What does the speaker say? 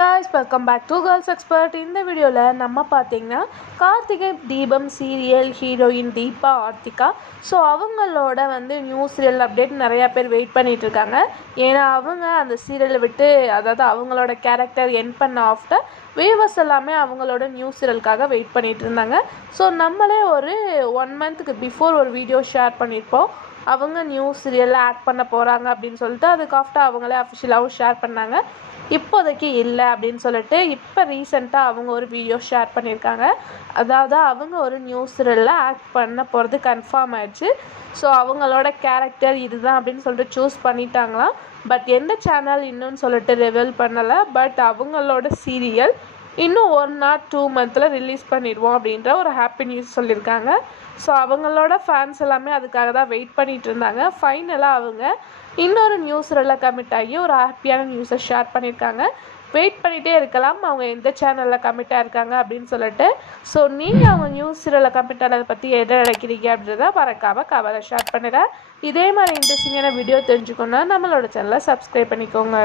Guys, welcome back to Girls Expert. In the video நம்ம பார்த்தீங்கன்னா Karthigai Deepam serial heroine Deepa Aarthika so அவங்களோட new serial update நிறையா பேர் வெயிட் பண்ணிட்டு இருக்காங்க. ஏன்னா அவங்க அந்த சீரியலை விட்டு அதாவது அவங்களோட கேரக்டர் என் பண்ண ஆஃப்டர் வியூவர்ஸ் எல்லாமே அவங்களோட நியூ சீரியலுக்காக வெயிட் பண்ணிட்டு இருந்தாங்க. ஸோ நம்மளே ஒரு 1 மந்த்துக்கு பிஃபோர் ஒரு வீடியோ ஷேர் பண்ணியிருப்போம். அவங்க நியூ சீரியலில் ஆட் பண்ண போகிறாங்க அப்படின்னு சொல்லிட்டு அதுக்கு ஆஃப்டர் அவங்களே அஃபிஷியலாகவும் ஷேர் பண்ணாங்க. இப்போதைக்கு இல்லை அப்படின்னு சொல்லிட்டு இப்போ ரீசெண்டாக அவங்க ஒரு வீடியோ ஷேர் பண்ணியிருக்காங்க. அதாவது அவங்க ஒரு நியூ சீரியலில் ஆக்ட் பண்ண போகிறது கன்ஃபார்ம் ஆயிடுச்சு. ஸோ அவங்களோட கேரக்டர் இதுதான் அப்படின்னு சொல்லிட்டு சூஸ் பண்ணிட்டாங்களாம். பட் எந்த சேனல் இன்னும் சொல்லிட்டு ரிவீல் பண்ணலை. பட் அவங்களோட சீரியல் இன்னும் 1 or 2 மந்தில் ரிலீஸ் பண்ணிடுவோம் அப்படின்ற ஒரு ஹாப்பி நியூஸ் சொல்லியிருக்காங்க. ஸோ அவங்களோட ஃபேன்ஸ் எல்லாமே அதுக்காக தான் வெயிட் பண்ணிகிட்டு இருந்தாங்க. ஃபைனலாக அவங்க இன்னொரு நியூஸ் சீரியலில் கமிட் ஆகி ஒரு ஹாப்பியான நியூஸை ஷேர் பண்ணியிருக்காங்க. வெயிட் பண்ணிகிட்டே இருக்கலாம் அவங்க எந்த சேனலில் கமிட் ஆகிருக்காங்க அப்படின்னு சொல்லிட்டு. ஸோ நீங்கள் அவங்க நியூஸ் சீரியலில் கமிட் ஆனதை பற்றி எதை நினைக்கிறீங்க அப்படின்றத மறக்காமல் கவலை ஷேர் பண்ணுறேன். இதே மாதிரி இன்ட்ரெஸ்டிங்கான வீடியோ தெரிஞ்சுக்கணுன்னா நம்மளோட சேனலை சப்ஸ்கிரைப் பண்ணிக்கோங்க.